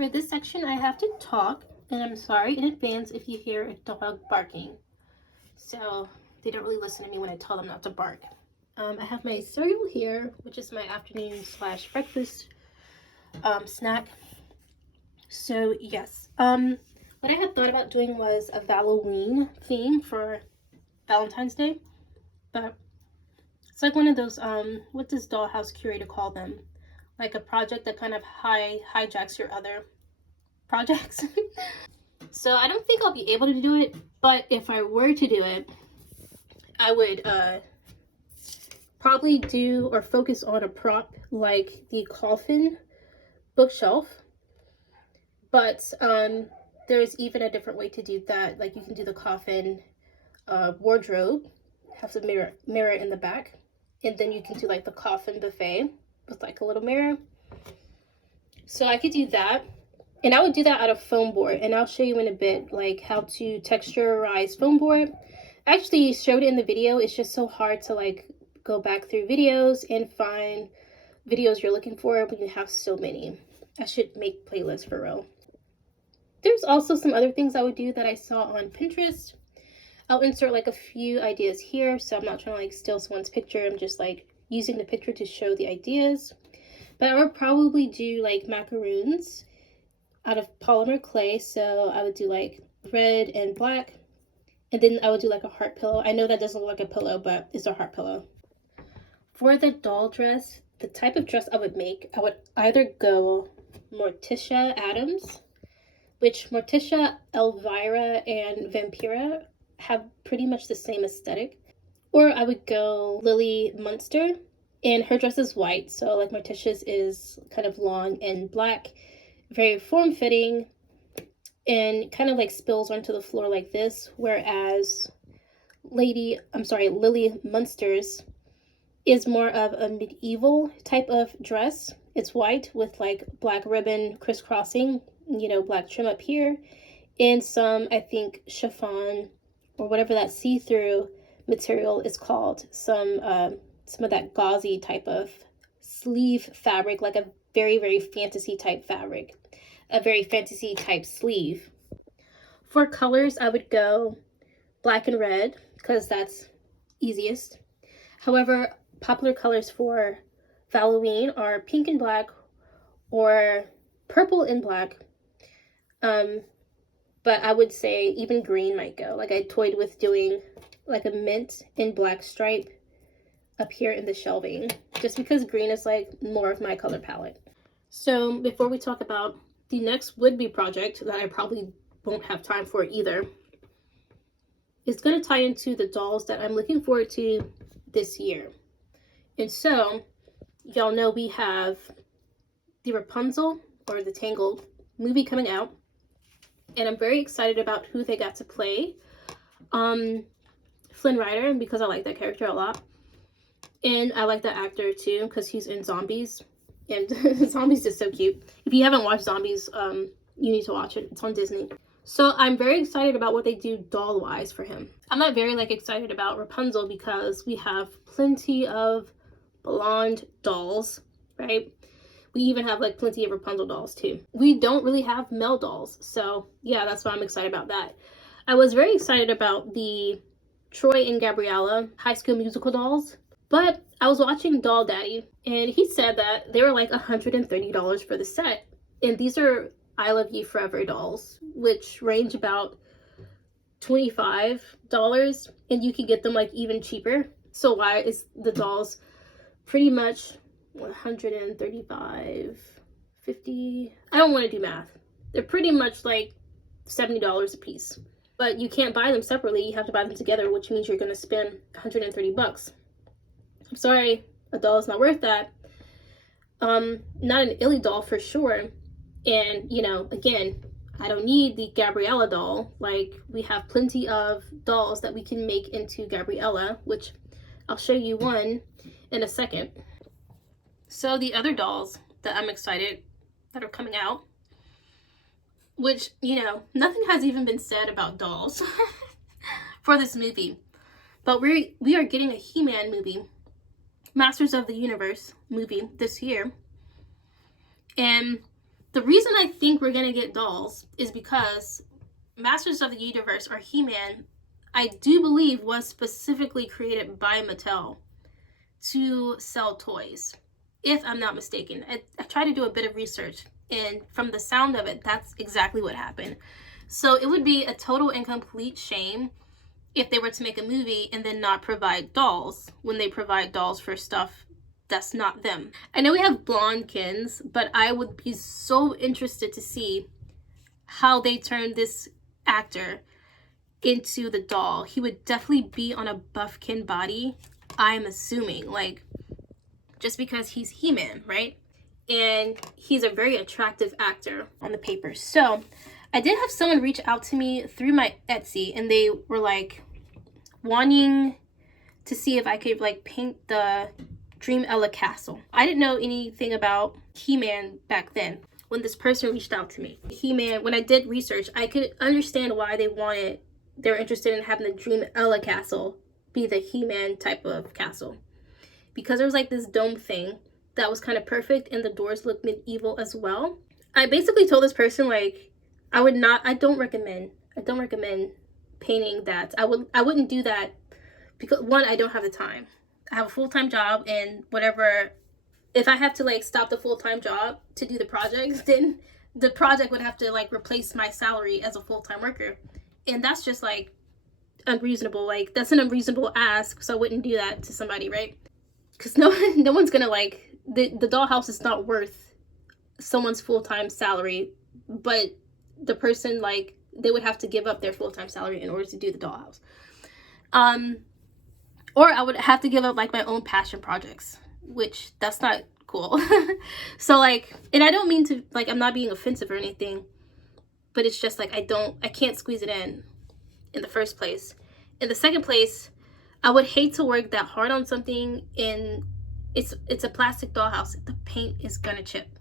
For this section, I have to talk, and I'm sorry in advance if you hear a dog barking. So they don't really listen to me when I tell them not to bark. I have my cereal here, which is my afternoon / breakfast snack. So yes, what I had thought about doing was a Halloween theme for Valentine's Day, but it's like one of those what does Dollhouse Curator call them? Like a project that kind of hijacks your other projects. So I don't think I'll be able to do it, but if I were to do it, I would probably do or focus on a prop like the coffin bookshelf. But there's even a different way to do that. Like you can do the coffin wardrobe, have the mirror in the back, and then you can do like the coffin buffet with like a little mirror. So I could do that, and I would do that out of foam board, and I'll show you in a bit like how to texturize foam board. I actually showed it in the video. It's just so hard to like go back through videos and find videos you're looking for when you have so many. I should make playlists for real. There's also some other things I would do that I saw on Pinterest. I'll insert like a few ideas here, so I'm not trying to like steal someone's picture. I'm just like using the picture to show the ideas. But I would probably do like macaroons out of polymer clay. So I would do like red and black, and then I would do like a heart pillow. I know that doesn't look like a pillow, but it's a heart pillow. For the doll dress, the type of dress I would make, I would either go Morticia Addams, which Morticia, Elvira, and Vampira have pretty much the same aesthetic. Or I would go Lily Munster, and her dress is white, so like Morticia's is kind of long and black, very form-fitting, and kind of like spills onto the floor like this, whereas Lily Munster's is more of a medieval type of dress. It's white with like black ribbon crisscrossing, black trim up here, and some, I think, chiffon or whatever that see-through material is called. Some of that gauzy type of sleeve fabric, like a very, very fantasy type fabric, a very fantasy type sleeve. For colors, I would go black and red because that's easiest. However, popular colors for Halloween are pink and black or purple and black. But I would say even green might go. Like I toyed with doing like a mint and black stripe up here in the shelving, just because green is like more of my color palette. So before we talk about the next would-be project that I probably won't have time for either, it's going to tie into the dolls that I'm looking forward to this year. And so y'all know we have the Rapunzel or the Tangled movie coming out, and I'm very excited about who they got to play Flynn Rider, because I like that character a lot, and I like that actor too because he's in Zombies, and Zombies is so cute. If you haven't watched Zombies, you need to watch it. It's on Disney. So I'm very excited about what they do doll wise for him. I'm not very like excited about Rapunzel because we have plenty of blonde dolls, right? We even have like plenty of Rapunzel dolls too. We don't really have male dolls. So yeah, that's why I'm excited about that. I was very excited about the Troy and Gabriella High School Musical dolls, but I was watching Doll Daddy and he said that they were like $130 for the set. And these are I Love You Forever dolls, which range about $25, and you can get them like even cheaper. So why is the dolls pretty much 135, 50? I don't want to do math. They're pretty much like $70 a piece. But you can't buy them separately. You have to buy them together, which means you're going to spend 130 bucks. I'm sorry, a doll is not worth that. Not an Illy doll for sure. And, you know, again, I don't need the Gabriella doll. Like, we have plenty of dolls that we can make into Gabriella, which I'll show you one in a second. So the other dolls that I'm excited that are coming out, which, you know, nothing has even been said about dolls for this movie. But we are getting a He-Man movie, Masters of the Universe movie this year. And the reason I think we're going to get dolls is because Masters of the Universe, or He-Man, I do believe was specifically created by Mattel to sell toys, if I'm not mistaken. I tried to do a bit of research, and from the sound of it, that's exactly what happened. So it would be a total and complete shame if they were to make a movie and then not provide dolls when they provide dolls for stuff that's not them. I know we have blonde Kens, but I would be so interested to see how they turn this actor into the doll. He would definitely be on a buff Ken body, I'm assuming, like, just because he's He-Man, right? And he's a very attractive actor on the paper. So I did have someone reach out to me through my Etsy, and they were like wanting to see if I could like paint the Dream Ella castle. I didn't know anything about He-Man back then when this person reached out to me. He-Man, when I did research, I could understand why they're interested in having the Dream Ella castle be the He-Man type of castle. Because there was like this dome thing that was kind of perfect, and the doors looked medieval as well. I basically told this person like I don't recommend painting that. I wouldn't do that because, one, I don't have the time. I have a full-time job, and whatever, if I have to like stop the full-time job to do the project, then the project would have to like replace my salary as a full-time worker. And that's just like unreasonable. Like, that's an unreasonable ask, so I wouldn't do that to somebody, right? Because no one's gonna like, the dollhouse is not worth someone's full-time salary, but the person, like, they would have to give up their full-time salary in order to do the dollhouse. Or I would have to give up like my own passion projects, which that's not cool. So like, and I don't mean to, like, I'm not being offensive or anything, but it's just like I can't squeeze it in the first place. In the second place, I would hate to work that hard on something and it's a plastic dollhouse. The paint is gonna chip.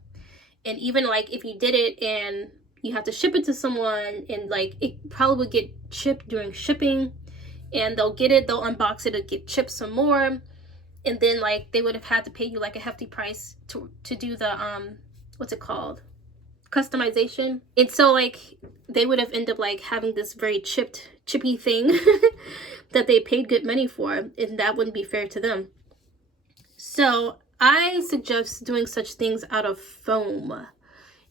And even like if you did it and you have to ship it to someone, and like it probably would get chipped during shipping, and they'll get it, they'll unbox it, it'll get chipped some more, and then like they would have had to pay you like a hefty price to do the what's it called, customization. And so like they would have ended up like having this very chippy thing that they paid good money for, and that wouldn't be fair to them. So I suggest doing such things out of foam.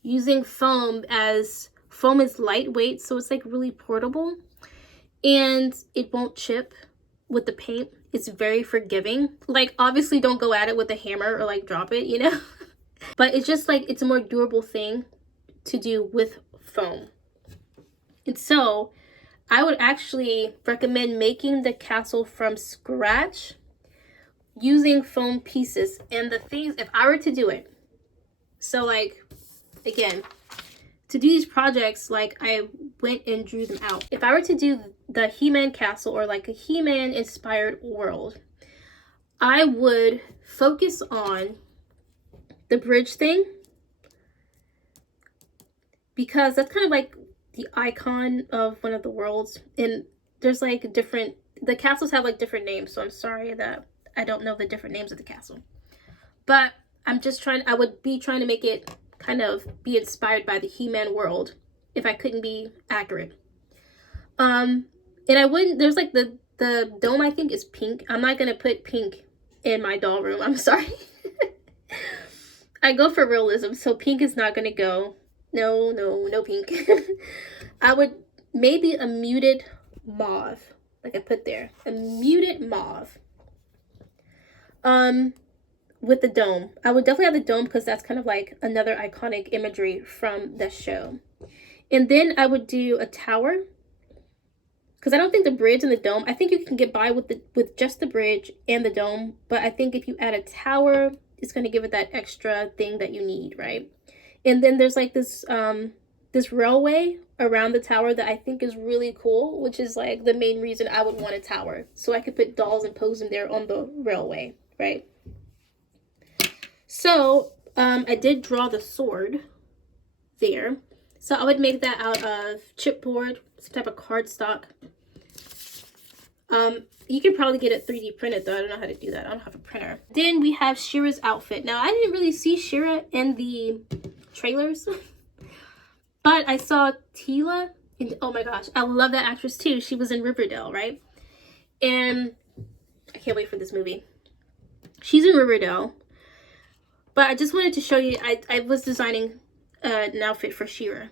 Using foam is lightweight, so it's like really portable, and it won't chip with the paint. It's very forgiving. Like, obviously don't go at it with a hammer or like drop it, you know. But it's just like, it's a more durable thing to do with foam. And so I would actually recommend making the castle from scratch using foam pieces. And the things, if I were to do it, so like, again, to do these projects, like I went and drew them out. If I were to do the He-Man castle or like a He-Man inspired world, I would focus on the bridge thing, because that's kind of like the icon of one of the worlds. And there's like different, the castles have like different names, so I'm sorry that I don't know the different names of the castle. But I'm just trying, I would be trying to make it kind of be inspired by the He-Man world if I couldn't be accurate. And I wouldn't, there's like the dome I think is pink. I'm not going to put pink in my doll room. I'm sorry. I go for realism, so pink is not going to go. No pink. I would maybe a muted mauve, like I put there, a muted mauve. With the dome, I would definitely have the dome because that's kind of like another iconic imagery from the show. And then I would do a tower because I don't think the bridge and the dome. I think you can get by with just the bridge and the dome, but I think if you add a tower, it's going to give it that extra thing that you need, right? And then there's like this this railway around the tower that I think is really cool, which is like the main reason I would want a tower, so I could put dolls and pose them there on the railway, right? So I did draw the sword there, so I would make that out of chipboard, some type of cardstock. You can probably get it 3D printed though. I don't know how to do that. I don't have a printer. Then we have She-Ra's outfit. Now I didn't really see She-Ra in the trailers, but I saw Tila. And oh my gosh, I love that actress too. She was in Riverdale, right? And I can't wait for this movie. She's in Riverdale. But I just wanted to show you, I was designing an outfit for She-Ra.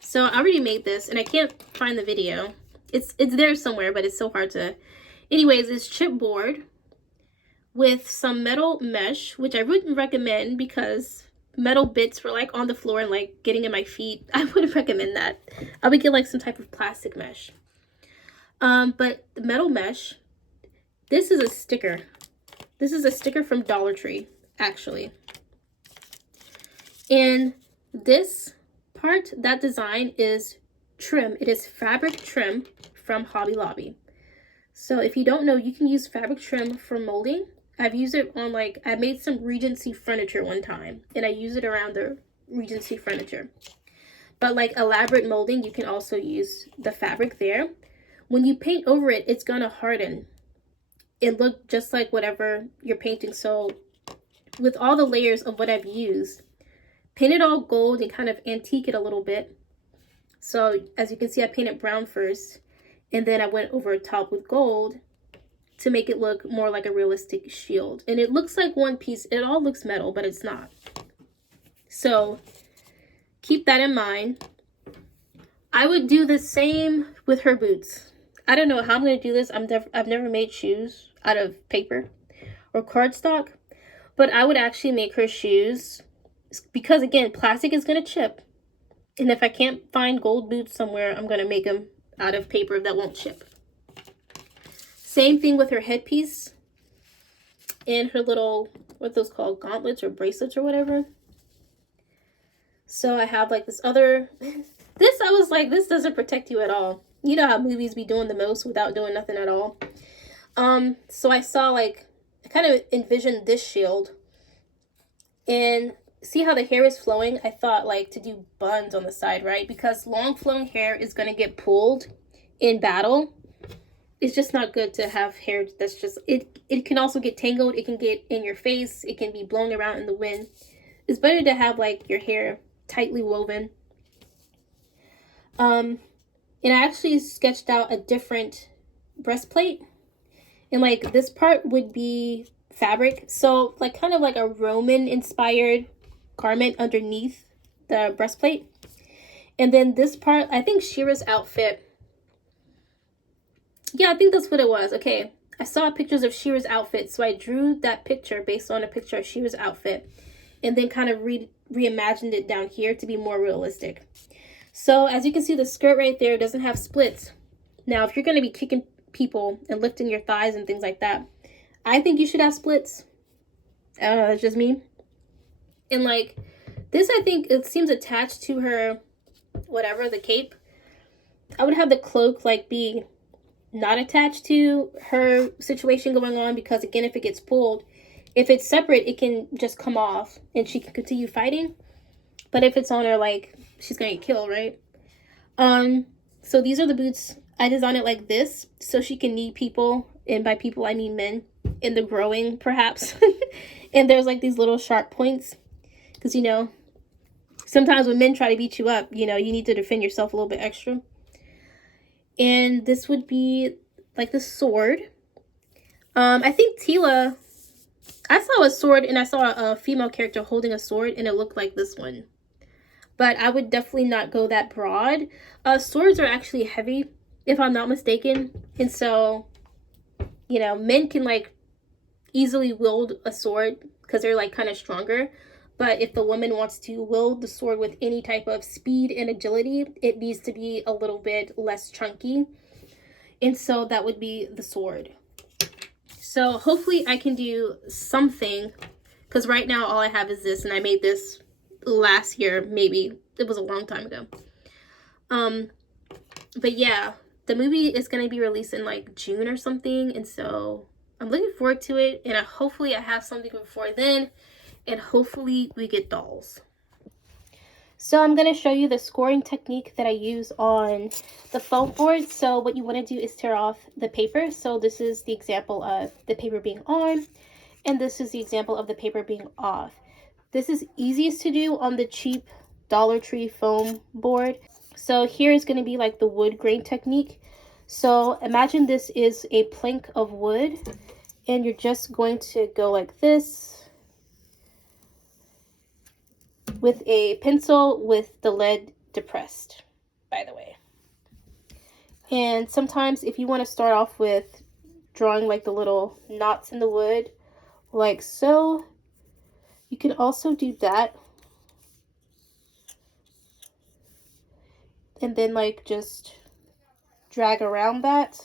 So I already made this, and I can't find the video. It's there somewhere, but it's so hard to... Anyways, it's chipboard with some metal mesh, which I wouldn't recommend because metal bits were like on the floor and like getting in my feet. I wouldn't recommend that. I would get like some type of plastic mesh. But the metal mesh, this is a sticker. This is a sticker from Dollar Tree, actually. And this part, that design is trim. It is fabric trim from Hobby Lobby. So if you don't know, you can use fabric trim for molding. I've used it on like, I made some Regency furniture one time, and I use it around the Regency furniture. But like elaborate molding, you can also use the fabric there. When you paint over it, it's gonna harden and look just like whatever you're painting. So with all the layers of what I've used, painted all gold and kind of antique it a little bit. So as you can see, I painted brown first, and then I went over top with gold to make it look more like a realistic shield. And it looks like one piece. It all looks metal, but it's not. So keep that in mind. I would do the same with her boots. I don't know how I'm going to do this. I've never made shoes out of paper or cardstock, but I would actually make her shoes because, again, plastic is going to chip. And if I can't find gold boots somewhere, I'm going to make them out of paper that won't chip. Same thing with her headpiece and her little, what those called, gauntlets or bracelets or whatever. So I have like this other, this I was like, this doesn't protect you at all. You know how movies be doing the most without doing nothing at all. So I saw like, I kind of envisioned this shield. And see how the hair is flowing? I thought like to do buns on the side, right? Because long flowing hair is going to get pulled in battle. It's just not good to have hair that's just, it can also get tangled. It can get in your face. It can be blown around in the wind. It's better to have like your hair tightly woven. And I actually sketched out a different breastplate. And like this part would be fabric. So like kind of like a Roman inspired garment underneath the breastplate. And then this part, I think She-Ra's outfit. Yeah, I think that's what it was. Okay, I saw pictures of She-Ra's outfit, so I drew that picture based on a picture of She-Ra's outfit, and then kind of reimagined it down here to be more realistic. So as you can see, the skirt right there doesn't have splits. Now, if you're going to be kicking people and lifting your thighs and things like that, I think you should have splits. I don't know, that's just me. And like this, I think it seems attached to her, whatever, the cape. I would have the cloak like be not attached to her situation going on, because again, if it gets pulled, if it's separate, it can just come off and she can continue fighting. But if it's on her, like, she's gonna get killed, right? So these are the boots. I designed it like this so she can knee people, and by people I mean men, in the growing perhaps. And there's like these little sharp points because, you know, sometimes when men try to beat you up, you know, you need to defend yourself a little bit extra. And this would be like the sword. I think Tila, I saw a sword and I saw a female character holding a sword and it looked like this one. But I would definitely not go that broad. Swords are actually heavy, if I'm not mistaken. And so, you know, men can like easily wield a sword because they're like kind of stronger. But if the woman wants to wield the sword with any type of speed and agility, it needs to be a little bit less chunky. And so that would be the sword. So hopefully I can do something, because right now all I have is this, and I made this last year, maybe. It was a long time ago. But yeah, the movie is going to be released in like June or something, and so I'm looking forward to it, and hopefully I have something before then, and hopefully we get dolls. So I'm going to show you the scoring technique that I use on the foam board. So what you want to do is tear off the paper. So this is the example of the paper being on, and this is the example of the paper being off. This is easiest to do on the cheap Dollar Tree foam board. So here is going to be like the wood grain technique. So imagine this is a plank of wood, and you're just going to go like this with a pencil with the lead depressed, by the way. And sometimes if you want to start off with drawing like the little knots in the wood, like so, you can also do that. And then like just drag around that.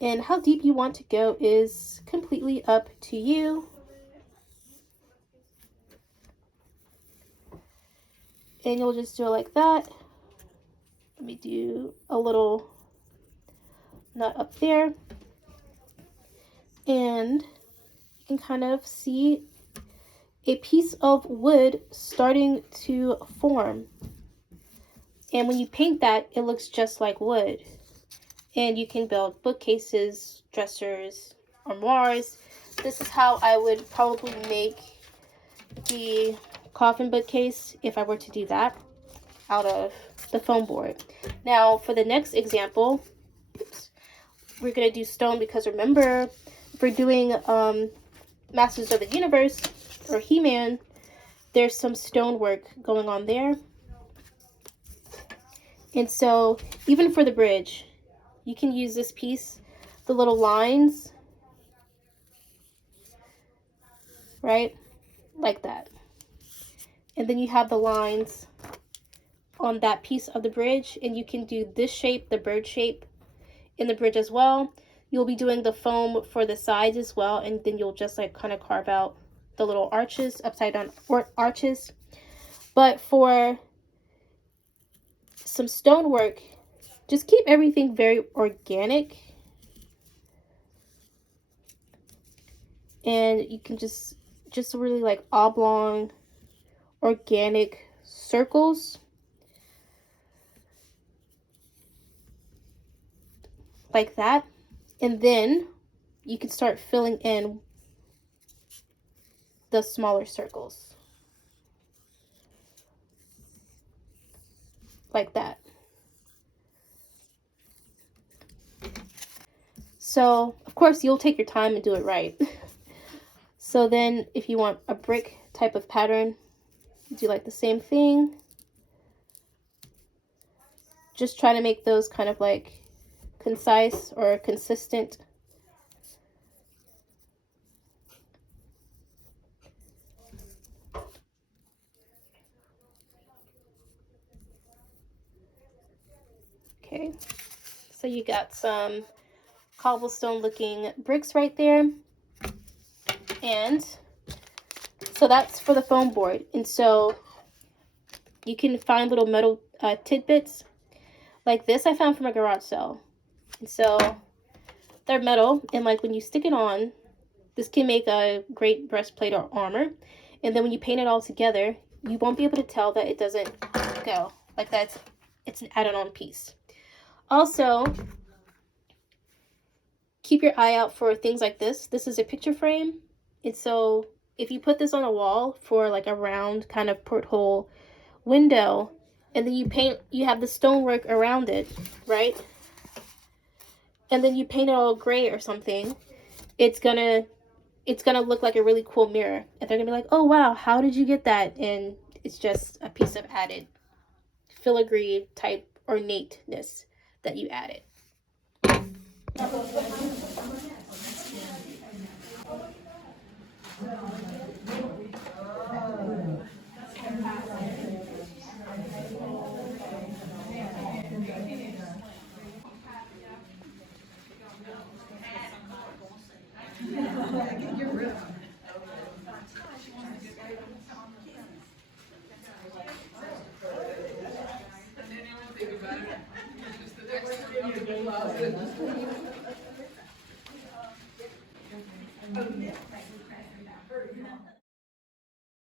And how deep you want to go is completely up to you. And you'll just do it like that. Let me do a little knot up there. And you can kind of see a piece of wood starting to form. And when you paint that, it looks just like wood. And you can build bookcases, dressers, armoires. This is how I would probably make the coffin bookcase if I were to do that out of the foam board. Now for the next example, we're going to do stone, because remember, if we're doing Masters of the Universe or He-Man, there's some stone work going on there. And so even for the bridge, you can use this piece, the little lines, right, like that. And then you have the lines on that piece of the bridge, and you can do this shape, the bird shape, in the bridge as well. You'll be doing the foam for the sides as well, and then you'll just like kind of carve out the little arches, upside down arches. But for some stonework, just keep everything very organic, and you can just really like oblong organic circles like that. And then you can start filling in the smaller circles like that. So of course you'll take your time and do it right. So then if you want a brick type of pattern, do like the same thing. Just try to make those kind of like concise or consistent. Okay, so you got some cobblestone looking bricks right there. And so that's for the foam board. And so you can find little metal tidbits like this. I found from a garage sale. And so they're metal, and like when you stick it on, this can make a great breastplate or armor. And then when you paint it all together, you won't be able to tell that it doesn't go. Like it's an added on piece. Also, keep your eye out for things like this. This is a picture frame. And so if you put this on a wall for like a round kind of porthole window, and then you have the stonework around it, right? And then you paint it all gray or something, it's gonna look like a really cool mirror. And they're gonna be like, oh wow, how did you get that? And it's just a piece of added filigree type ornateness that you added.